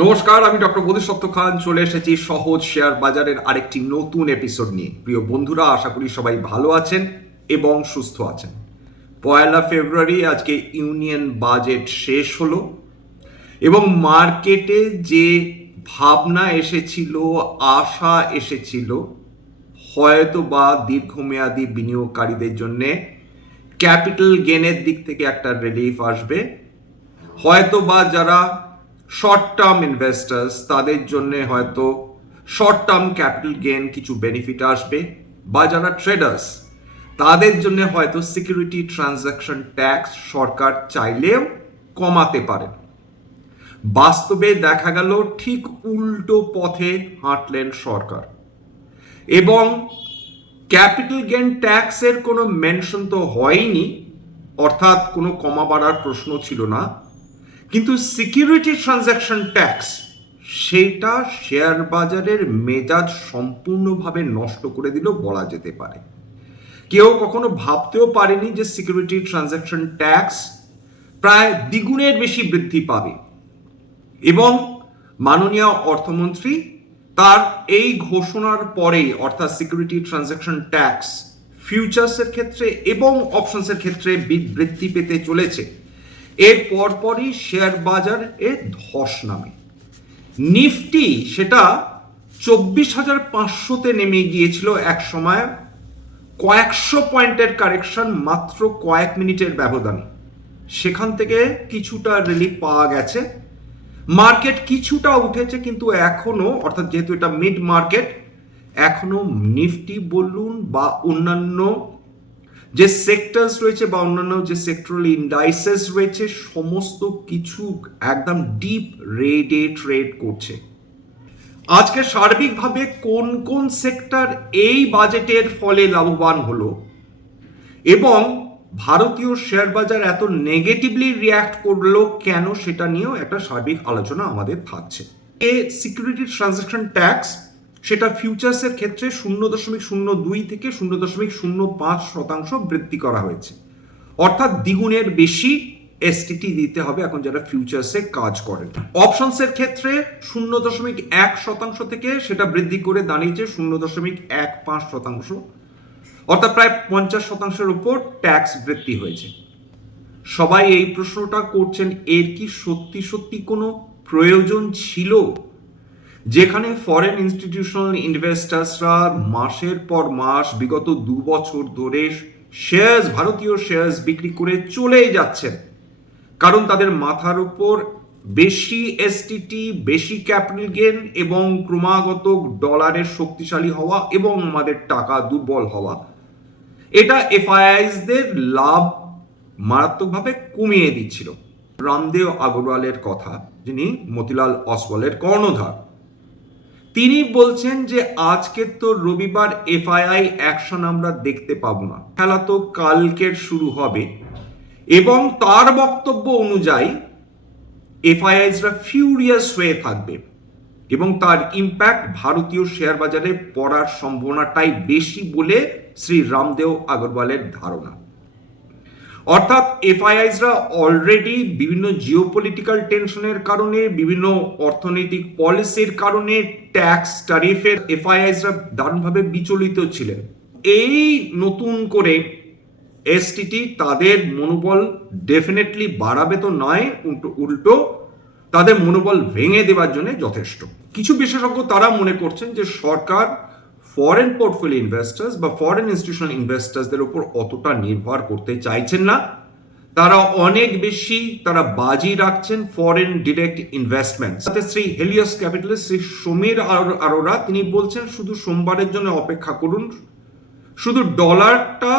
নমস্কার, আমি ডক্টর বোধিসত্ত্ব খান চলে এসেছি সহজ শেয়ার বাজারের আরেকটি নতুন এপিসোড নিয়ে। প্রিয় বন্ধুরা, আশা করি সবাই ভালো আছেন এবং সুস্থ আছেন। 1 ফেব্রুয়ারি আজকে ইউনিয়ন বাজেট শেষ হলো এবং মার্কেটে যে ভাবনা এসেছিল, আশা এসেছিল, হয়তো বা দীর্ঘমেয়াদী বিনিয়োগকারীদের জন্যে ক্যাপিটাল গেনের দিক থেকে একটা রিলিফ আসবে, হয়তো বা যারা শর্ট টার্ম ইনভেস্টার্স তাদের জন্য হয়তো শর্ট টার্ম ক্যাপিটাল গেন কিছু বেনিফিট আসবে, বা যারা ট্রেডার্স তাদের জন্য হয়তো সিকিউরিটি ট্রানজাকশন ট্যাক্স সরকার চাইলেও কমাতে পারে। বাস্তবে দেখা গেল ঠিক উল্টো পথে হাঁটলেন সরকার, এবং ক্যাপিটাল গেন ট্যাক্সের কোনো মেনশন তো হয়নি, অর্থাৎ কোনো কমা বাড়ার প্রশ্ন ছিল না, কিন্তু সিকিউরিটি ট্রানজাকশন ট্যাক্স সেটা শেয়ার বাজারের মেজাজ সম্পূর্ণভাবে নষ্ট করে দিল বলা যেতে পারে। কেউ কখনো ভাবতেও পারেনি যে সিকিউরিটি ট্রানজাকশন ট্যাক্স প্রায় দ্বিগুণের বেশি বৃদ্ধি পাবে, এবং মাননীয় অর্থমন্ত্রী তার এই ঘোষণার পরেই, অর্থাৎ সিকিউরিটি ট্রানজাকশন ট্যাক্স ফিউচার্সের ক্ষেত্রে এবং অপশনসের ক্ষেত্রে বৃদ্ধি পেতে চলেছে, এর পরপরই শেয়ার বাজারে ধস নামে। নিফটি সেটা 24,500-তে নেমে গিয়েছিল এক সময়, কয়েকশো পয়েন্টের কারেকশন মাত্র কয়েক মিনিটের ব্যবধানে। সেখান থেকে কিছুটা রিলিফ পাওয়া গেছে, মার্কেট কিছুটা উঠেছে, কিন্তু এখনো, অর্থাৎ যেহেতু এটা মিড মার্কেট, এখনো নিফটি বলুন বা অন্যান্য যে সেক্টরস রয়েছে বা অন্যান্য যে সেক্টরাল ইন্ডাইসেস রয়েছে, সমস্ত কিছু একদম ডিপ রেডে ট্রেড করছে। আজকে সার্বিকভাবে কোন কোন সেক্টর এই বাজেটের ফলে লাভবান হলো এবং ভারতীয় শেয়ার বাজার এত নেগেটিভলি রিয়্যাক্ট করলো কেন, সেটা নিয়েও একটা সার্বিক আলোচনা আমাদের থাকছে। এই সিকিউরিটি ট্রানজাকশন ট্যাক্স সেটা ফিউচার্সের ক্ষেত্রে 0.02 থেকে 0.05% বৃদ্ধি করা হয়েছে, অর্থাৎ দ্বিগুণের বেশি এসটিটি দিতে হবে এখন যারা ফিউচার্সে কাজ করেন। অপশনসের ক্ষেত্রে 0.1% থেকে সেটা বৃদ্ধি করে দাঁড়িয়েছে 0.15%, অর্থাৎ প্রায় 50%-এর উপর ট্যাক্স বৃদ্ধি হয়েছে। সবাই এই প্রশ্নটা করছেন, এর কি সত্যি সত্যি কোনো প্রয়োজন ছিল? যেখানে ফরেন ইনস্টিটিউশনাল ইনভেস্টার্সরা মাসের পর মাস বিগত 2 বছর ধরে শেয়ার্স, ভারতীয় শেয়ার্স বিক্রি করে চলেই যাচ্ছেন, কারণ তাদের মাথার উপর বেশি এসটিটি, বেশি ক্যাপিটাল গেন এবং ক্রমাগত ডলারের শক্তিশালী হওয়া এবং আমাদের টাকা দুর্বল হওয়া, এটা এফআইআইসদের লাভ মারাত্মকভাবে কমিয়ে দিচ্ছিল। রামদেও আগরওয়ালের কথা, যিনি মতিলাল অসওয়ালের কর্ণধার, তিনি বলছেন যে আজকে তো রবিবার, এফআইআই অ্যাকশন আমরা দেখতে পাবো না, খেলা তো কালকের শুরু হবে, এবং তার বক্তব্য অনুযায়ী এফআইআইসরা ফিউরিয়াস হয়ে থাকবে এবং তার ইম্প্যাক্ট ভারতীয় শেয়ার বাজারে পড়ার সম্ভাবনাটাই বেশি বলে শ্রী রামদেও আগরওয়ালের ধারণা। অর্থাৎ এফআইআইসরা অলরেডি বিভিন্ন জিওপলিটিক্যাল টেনশনের কারণে, বিভিন্ন অর্থনৈতিক পলিসির কারণে, ট্যাক্স ট্যারিফের এফআইআইসরা দারুণভাবে বিচলিত ছিলেন। এই নতুন করে এসটিটি তাদের মনোবল ডেফিনেটলি বাড়াবে তো নয়, উল্টো তাদের মনোবল ভেঙে দেওয়ার জন্য যথেষ্ট। কিছু বিশেষজ্ঞ তারা মনে করছেন যে সরকার ফরেন পোর্টফোলিও ইনভেস্টার্স বা ফরেন ইনস্টিটিউশনাল ইনভেস্টার্সদের উপর অতটা নির্ভর করতে চাইছেন না, তারা অনেক বেশি বাজি রাখছেন ফরেন ডিরেক্ট ইনভেস্টমেন্ট। সাথে শ্রী হেলিয়াস ক্যাপিটালিস্ট শ্রী সমীর আরোরা তিনি বলছেন শুধু সোমবারের জন্য অপেক্ষা করুন, শুধু ডলারটা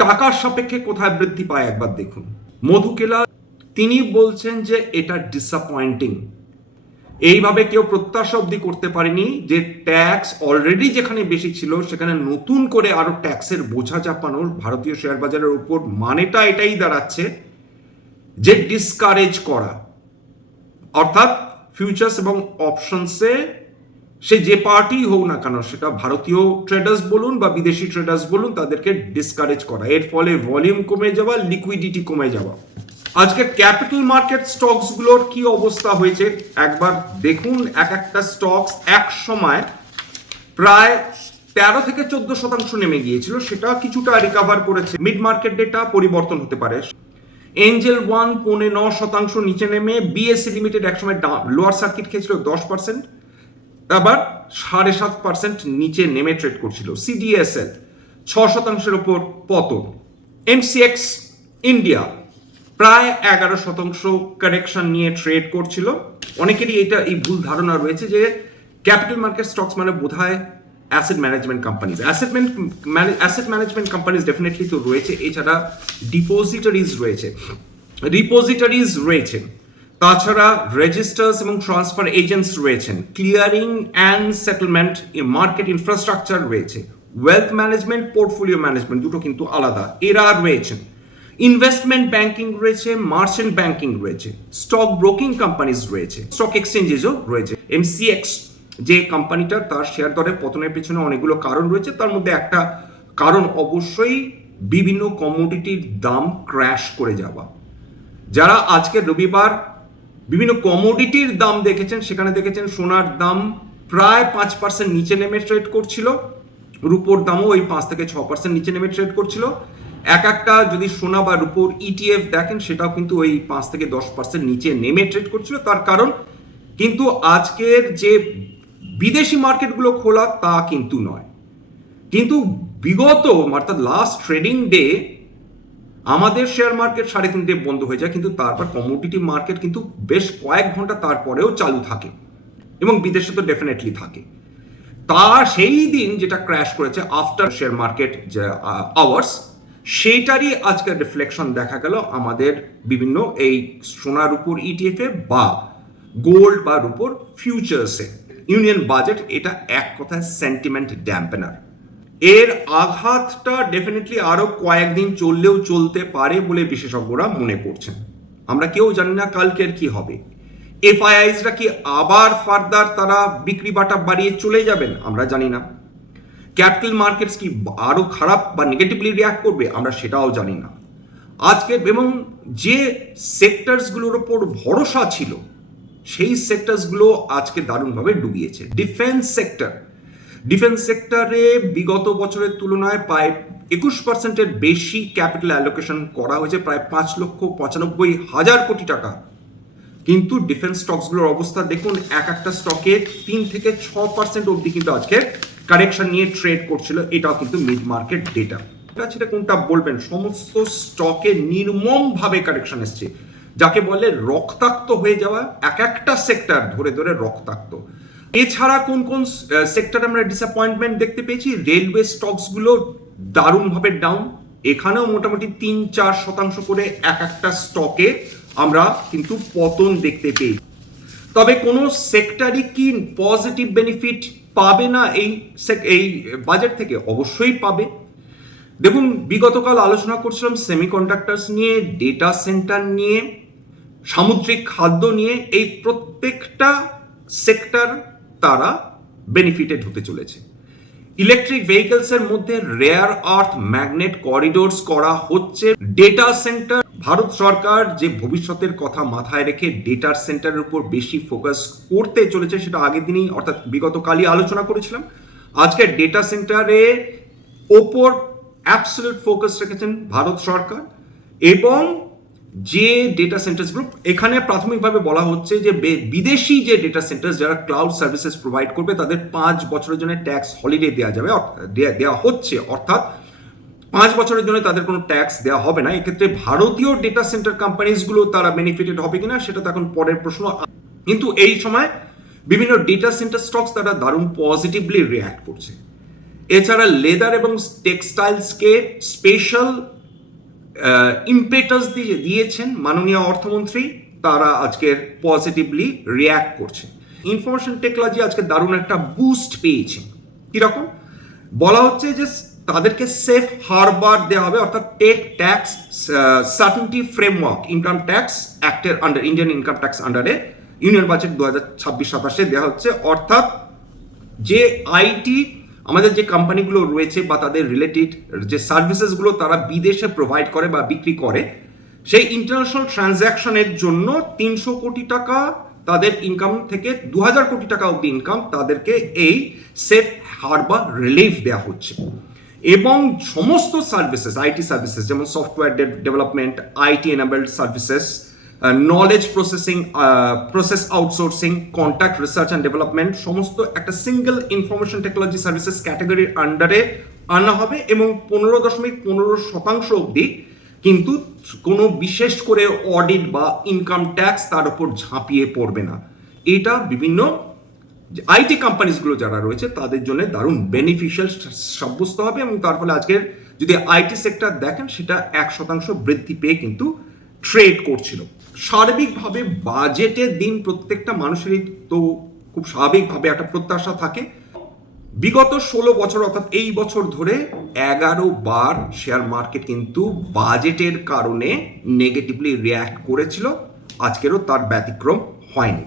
টাকার সাপেক্ষে কোথায় বৃদ্ধি পায় একবার দেখুন। মধু কেলা তিনি বলছেন যে এটা ডিসঅ্যাপয়েন্টিং, এইভাবে কেউ প্রত্যাশা অবধি করতে পারেনি যে ট্যাক্স অলরেডি যেখানে বেশি ছিল সেখানে নতুন করে আরো ট্যাক্সের বোঝা চাপানোর ভারতীয় শেয়ার বাজারের উপর মানেটা এটাই দাঁড়াচ্ছে যে ডিসকারেজ করা, অর্থাৎ ফিউচার্স এবং অপশনসে সে যে পার্টি হোক না কেন, সেটা ভারতীয় ট্রেডার্স বলুন বা বিদেশি ট্রেডার্স বলুন, তাদেরকে ডিসকারেজ করা, এর ফলে ভলিউম কমে যাওয়া, লিকুইডিটি কমে যাওয়া। আজকে ক্যাপিটাল মার্কেট স্টকস গুলোর কি অবস্থা হয়েছে একবার দেখুন। এক একটা স্টকস এক সময় প্রায় 13 থেকে 14% নেমে গিয়েছিল, সেটা কিছুটা রিকভার করেছে। মিড মার্কেট ডেটা পরিবর্তন হতে পারে। এঞ্জেল 1 9% নিচে নেমে, বিএসসি লিমিটেড একসময় লোয়ার সার্কিট খেয়েছিল 10%, আবার 7.5% নিচে নেমে ট্রেড করছিল। সিডিএসএল 6%-এর উপর পতন। এমসিএক্স ইন্ডিয়া প্রায় 11% কারেকশন নিয়ে ট্রেড করছিল। অনেকেরই এই ভুল ধারণা রয়েছে যে ক্যাপিটাল মার্কেট স্টকস মানে বোধহয় asset management companies. Asset management companies definitely তো রয়েছে, এছাড়া ডিপোজিটরিজ রয়েছে, রিপোজিটরিজ রয়েছে, তাছাড়া রেজিস্টার্স এবং ট্রান্সফার এজেন্টস রয়েছেন, clearing and settlement, market infrastructure রয়েছে, ওয়েলথ ম্যানেজমেন্ট, পোর্টফোলিও ম্যানেজমেন্ট, দুটো কিন্তু আলাদা, এরা রয়েছেন, ইনভেস্টমেন্ট ব্যাংকিং রয়েছে, মার্চেন্ট ব্যাংকিং রয়েছে, স্টক ব্রোকিং কোম্পানিজ রয়েছে, স্টক এক্সচেঞ্জেসও রয়েছে। এমসিএক্স যে কোম্পানিটা, তার শেয়ার দরের পতনের পেছনে অনেকগুলো কারণ রয়েছে। তার মধ্যে একটা কারণ অবশ্যই বিভিন্ন কমোডিটির দাম ক্র্যাশ করে যাওয়া। যারা আজকে রবিবার বিভিন্ন কমোডিটির দাম দেখেছেন, সেখানে দেখেছেন সোনার দাম প্রায় 5% নিচে নেমে ট্রেড করছিল, রুপোর দামও ওই 5 থেকে 6% নিচে নেমে ট্রেড করছিল। একটা যদি সোনা বা রুপোর ইটিএফ দেখেন, সেটাও কিন্তু ওই 5 থেকে 10% নিচে নেমে ট্রেড করছিল। তার কারণ কিন্তু আজকের যে বিদেশি মার্কেটগুলো খোলা তা কিন্তু নয়, কিন্তু বিগত অর্থাৎ লাস্ট ট্রেডিং ডে আমাদের শেয়ার মার্কেট 3:30 বন্ধ হয়ে যায়, কিন্তু তারপর কমোডিটি মার্কেট কিন্তু বেশ কয়েক ঘন্টা তারপরেও চালু থাকে, এবং বিদেশে তো ডেফিনেটলি থাকে। সেই দিন যেটা ক্র্যাশ করেছে আফটার শেয়ার মার্কেট যে আওয়ার্স, সেইটারই আজকের রিফ্লেকশন দেখা গেল আমাদের বিভিন্ন এই সোনার উপর ইটিএফে বা গোল্ড বা রুপোর ফিউচার্সে। ইউনিয়ন বাজেট এটা এক কথায় সেন্টিমেন্ট ড্যাম্পেনার। এর আঘাতটা ডেফিনেটলি আরো কয়েকদিন চললেও চলতে পারে বলে বিশেষজ্ঞরা মনে করছেন। আমরা কেউ জানি না কালকের কি হবে। এফআইআইসরা কি আবার ফার্দার তারা বিক্রি বাটা বাড়িয়ে চলে যাবেন, আমরা জানি না। ক্যাপিটাল মার্কেটস কি আরো খারাপ বা নেগেটিভলি রিয়াক্ট করবে, আমরা সেটাও জানি না। আজকে এবং যে সেক্টরসগুলোর ওপর ভরসা ছিল, সেই সেক্টরসগুলো আজকে দারুণভাবে ডুবিয়েছে। ডিফেন্স সেক্টরে বিগত বছরের তুলনায় প্রায় 21%-এর বেশি ক্যাপিটাল অ্যালোকেশন করা হয়েছে, প্রায় 5,95,000 কোটি টাকা। কিন্তু ডিফেন্স স্টকসগুলোর অবস্থা দেখুন, একটা স্টকে 3 থেকে 6% অবধি কিন্তু আজকে কারেকশন নিয়ে ট্রেড করছিল। এটাও কিন্তু মিড মার্কেট ডেটা। সেটা কোনটা বলবেন? সমস্ত স্টকে নির্মমভাবে কারেকশন এসছে, যাকে বলে রক্তাক্ত হয়ে যাওয়া। একটা সেক্টর ধরে ধরে রক্তাক্ত। এছাড়া কোন কোন সেক্টরে আমরা ডিসঅ্যাপয়েন্টমেন্ট দেখতে পেয়েছি? রেলওয়ে স্টকসগুলো দারুণভাবে ডাউন, এখানেও মোটামুটি 3-4% করে একটা স্টকে আমরা কিন্তু পতন দেখতে পেয়েছি। তবে কোন সেক্টরই কি পজিটিভ বেনিফিট পাবে না এই বাজেট থেকে? অবশ্যই পাবে। দেখুন, বিগতকাল আলোচনা করছিলাম সেমিকন্ডাক্টরস নিয়ে, ডেটা সেন্টার নিয়ে, সামুদ্রিক খাদ্য নিয়ে। এই প্রত্যেকটা সেক্টর তারা বেনিফিটেড হতে চলেছে। ইলেকট্রিক ভেহিকলসের মধ্যে রেয়ার আর্থ ম্যাগনেট করিডোরস করা হচ্ছে। ডেটা সেন্টার, ভারত সরকার যে ভবিষ্যতের কথা মাথায় রেখে ডেটা সেন্টারের উপর বেশি ফোকাস করতে চলেছে, সেটা আগের দিনই অর্থাৎ বিগতকালই আলোচনা করেছিলাম। আজকে ডেটা সেন্টারে ওপর অ্যাবসলিউট ফোকাস রেখেছেন ভারত সরকার। এবং যে ডেটা সেন্টার্স গ্রুপ, এখানে প্রাথমিকভাবে বলা হচ্ছে যে বিদেশি যে ডেটা সেন্টার্স যারা ক্লাউড সার্ভিসেস প্রোভাইড করবে, তাদের 5 বছরের জন্য ট্যাক্স হলিডে দেওয়া হচ্ছে, অর্থাৎ 5 বছরের জন্য তাদের কোনো ট্যাক্স দেওয়া হবে না। এক্ষেত্রে ভারতীয় ডেটা সেন্টার কোম্পানিজগুলো তারা বেনিফিটেড হবে কিনা সেটা তো এখন পরের প্রশ্ন। কিন্তু এই সময় বিভিন্ন ডেটা সেন্টার স্টকস তারা দারুণ পজিটিভলি রিয়্যাক্ট করছে। এছাড়া লেদার এবং টেক্সটাইলসকে স্পেশাল ইম্পেটাস দিয়েছেন মাননীয় অর্থমন্ত্রী, তারা আজকের পজিটিভলি রিয়্যাক্ট করছে। ইনফরমেশন টেকনোলজি আজকে দারুণ একটা বুস্ট পেয়েছে। কিরকম? বলা হচ্ছে যে তাদেরকে সেফ হারবার দেওয়া হবে, অর্থাৎ টেক tax certainty framework income tax অ্যাক্টের আন্ডার, ইন্ডিয়ান ইনকাম ট্যাক্স আন্ডারে ইউনিয়ন বাজেট 2026-27 দেওয়া হচ্ছে। অর্থাৎ যে আইটি আমাদের যে কোম্পানিগুলো রয়েছে বা তাদের রিলেটেড যে সার্ভিসেসগুলো তারা বিদেশে প্রোভাইড করে বা বিক্রি করে, সেই ইন্টারন্যাশনাল ট্রানজ্যাকশনের জন্য 300 কোটি টাকা তাদের ইনকাম থেকে 2000 কোটি টাকা অব্দি ইনকাম তাদেরকে এই সেফ হারবার রিলিফ দেওয়া হচ্ছে। এবং সমস্ত সার্ভিসেস, আইটি সার্ভিসেস যেমন software development, IT enabled services, knowledge process outsourcing, contact research and development, সমস্ত একটা সিঙ্গেল ইনফরমেশন টেকনোলজি সার্ভিসেস ক্যাটাগরির আন্ডারে আনা হবে এবং 15.15% অবধি কিন্তু কোনো বিশেষ করে অডিট বা ইনকাম ট্যাক্স তার উপর ঝাঁপিয়ে পড়বে না। এটা বিভিন্ন আইটি কোম্পানিজগুলো যারা রয়েছে তাদের জন্য দারুণ বেনিফিশিয়াল সাব্যস্ত হবে এবং তার ফলে আজকের যদি আইটি সেক্টর দেখেন সেটা 1% বৃদ্ধি পেয়ে কিন্তু ট্রেড করছিল। সার্বিকভাবে বাজেটের দিন প্রত্যেকটা মানুষেরই তো খুব স্বাভাবিকভাবে একটা প্রত্যাশা থাকে। বিগত 16 বছর অর্থাৎ এই বছর ধরে 11 বার শেয়ার মার্কেট কিন্তু বাজেটের কারণে নেগেটিভলি রিয়্যাক্ট করেছিল, আজকেরও তার ব্যতিক্রম হয়নি।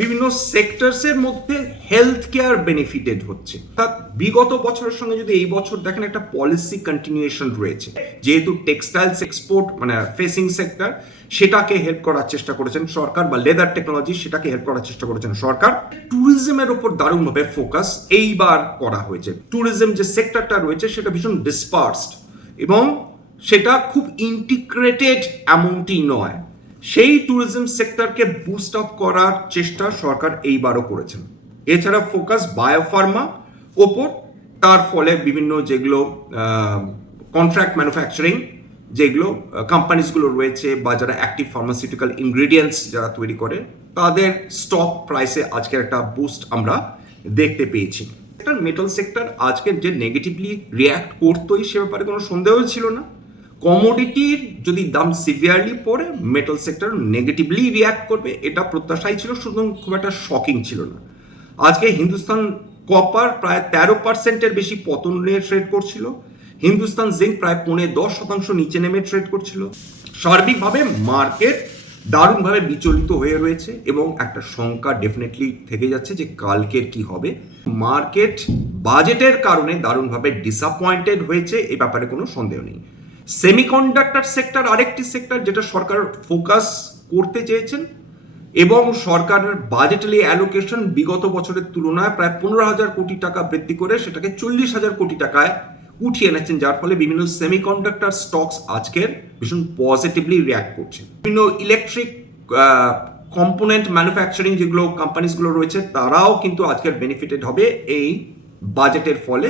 বিভিন্ন সেক্টরসের মধ্যে হেলথ কেয়ার বেনিফিটেড হচ্ছে, অর্থাৎ বিগত বছরের সঙ্গে যদি এই বছর দেখেন একটা পলিসি কন্টিনিউয়েশন রয়েছে, যেহেতু টেক্সটাইলস এক্সপোর্ট মানে ফেসিং সেক্টর সেটাকে হেল্প করার চেষ্টা করেছেন সরকার, বা লেদার টেকনোলজি সেটাকে হেল্প করার চেষ্টা করেছেন সরকার। ট্যুরিজমের উপর দারুণভাবে ফোকাস এইবার করা হয়েছে। ট্যুরিজম যে সেক্টরটা রয়েছে সেটা ভীষণ ডিসপার্সড এবং সেটা খুব ইন্টিগ্রেটেড এমনটি নয়। সেই ট্যুরিজম সেক্টরকে বুস্ট আপ করার চেষ্টা সরকার এইবারও করেছেন। এছাড়া ফোকাস বায়োফার্মা ওপর, তার ফলে বিভিন্ন যেগুলো কন্ট্রাক্ট ম্যানুফ্যাকচারিং যেগুলো কোম্পানিজগুলো রয়েছে বা যারা অ্যাক্টিভ ফার্মাসিউটিক্যাল ইনগ্রেডিয়েন্টস যারা তৈরি করে তাদের স্টক প্রাইসে আজকের একটা বুস্ট আমরা দেখতে পেয়েছি। মেটাল সেক্টর আজকের যে নেগেটিভলি রিয়্যাক্ট করতোই সে ব্যাপারে কোনো সন্দেহ ছিল না। কমোডিটির যদি দাম সিভিয়ারলি পড়ে মেটাল সেক্টর নেগেটিভলি রিয়্যাক্ট করবে এটা প্রত্যাশাই ছিল, সুতরাং খুব একটা শকিং ছিল না। আজকে হিন্দুস্তান কপার প্রায় 13% বেশি পতন নিয়ে ট্রেড করছিল, হিন্দুস্তান জিঙ্ক প্রায় 10% নিচে নেমে ট্রেড করছিল। সার্বিকভাবে মার্কেট দারুণভাবে বিচলিত হয়ে রয়েছে এবং একটা শঙ্কা ডেফিনেটলি থেকে যাচ্ছে যে কালকের কি হবে। মার্কেট বাজেটের কারণে দারুণভাবে ডিসঅ্যাপয়েন্টেড হয়েছে, এ ব্যাপারে কোনো সন্দেহ নেই। সেমিকন্ডাক্টর সেক্টর আরেকটি সেক্টর যেটা সরকার ফোকাস করতে চেয়েছেন এবং সরকারের বাজেটারি অ্যালোকেশন বিগত বছরের তুলনায় প্রায় 15,000 কোটি টাকা বৃদ্ধি করে সেটাকে 40,000 কোটি টাকায় উঠিয়ে এনেছেন, যার ফলে বিভিন্ন সেমিকন্ডাক্টর স্টকস আজকের ভীষণ পজিটিভলি রিয়্যাক্ট করছে। বিভিন্ন ইলেকট্রিক কম্পোনেন্ট ম্যানুফ্যাকচারিং যেগুলো কোম্পানিজগুলো রয়েছে তারাও কিন্তু আজকের বেনিফিটেড হবে এই বাজেটের ফলে।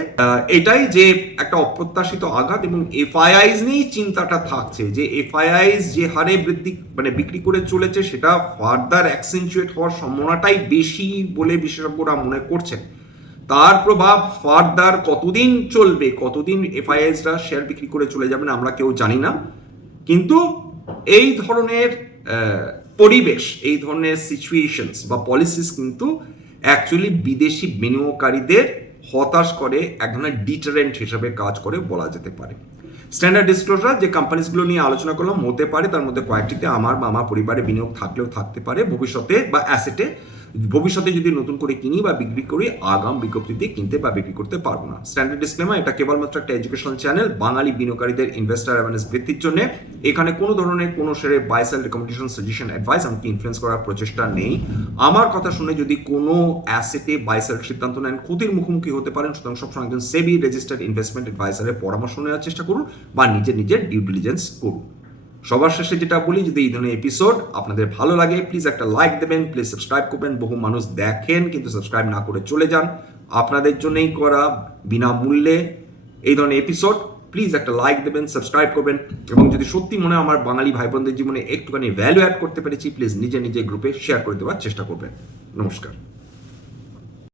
এটাই যে একটা অপ্রত্যাশিত আঘাত এবং এফআইআইস নিয়েই চিন্তাটা থাকছে যে এফআইআইস যে হারে বিক্রি করে চলেছে সেটা ফার্দার অ্যাক্সেন্চুয়েট হওয়ার সম্ভাবনাটাই বেশি বলে বিশেষজ্ঞরা মনে করছেন। তার প্রভাব ফার্দার কতদিন চলবে, কতদিন এফআইআইসরা শেয়ার বিক্রি করে চলে যাবেন আমরা কেউ জানি না, কিন্তু এই ধরনের পরিবেশ, এই ধরনের সিচুয়েশনস বা পলিসিস কিন্তু অ্যাকচুয়ালি বিদেশি বিনিয়োগকারীদের হতাশ করে, এক ধরনের ডিটারেন্ট হিসেবে কাজ করে বলা যেতে পারে। স্ট্যান্ডার্ড ডিসক্লোজার যে কোম্পানিজগুলো নিয়ে আলোচনা করলাম হতে পারে তার মধ্যে কয়েকটিতে আমার বা আমার পরিবারে বিনিয়োগ থাকলেও থাকতে পারে ভবিষ্যতে, বা অ্যাসেটে ভবিষ্যতে যদি নতুন করে কিনি বা বিক্রি করি আগাম বিজ্ঞপ্তিতে কিনতে বা বিক্রি করতে পারবো না। স্ট্যান্ডার্ড ডিসক্লেমার, এটা কেবলমাত্র একটা এডুকেশনাল চ্যানেল বাঙালি বিনিয়োগকারীদের ইনভেস্টার অ্যাওয়ারনেস বৃদ্ধির জন্য। এখানে কোনো ধরনের কোনো শেয়ারের buy sell recommendation, suggestion, advice আমাকে ইনফ্লুয়েন্স করার প্রচেষ্টা নেই। আমার কথা শুনে যদি কোনো অ্যাসেটে বাই সেল সিদ্ধান্ত নেন ক্ষতির মুখোমুখি হতে পারেন, সুতরাং সবসময় একজন সেবি রেজিস্টার্ড ইনভেস্টমেন্ট অ্যাডভাইসারের পরামর্শ নেওয়ার চেষ্টা করুন বা নিজের ডিউ ডিলিজেন্স করুন। সবার শেষে যেটা বলি, যদি এই ধরনের এপিসোড আপনাদের ভালো লাগে প্লিজ একটা লাইক দেবেন, প্লিজ সাবস্ক্রাইব করবেন। বহু মানুষ দেখেন কিন্তু সাবস্ক্রাইব না করে চলে যান। আপনাদের জন্যই করা বিনামূল্যে এই ধরনের এপিসোড, প্লিজ একটা লাইক দেবেন, সাবস্ক্রাইব করবেন এবং যদি সত্যি মনে হয় আমার বাঙালি ভাই বোনদের জীবনে একটুখানি ভ্যালু অ্যাড করতে পেরেছি প্লিজ নিজে গ্রুপে শেয়ার করে দেওয়ার চেষ্টা করবেন। নমস্কার।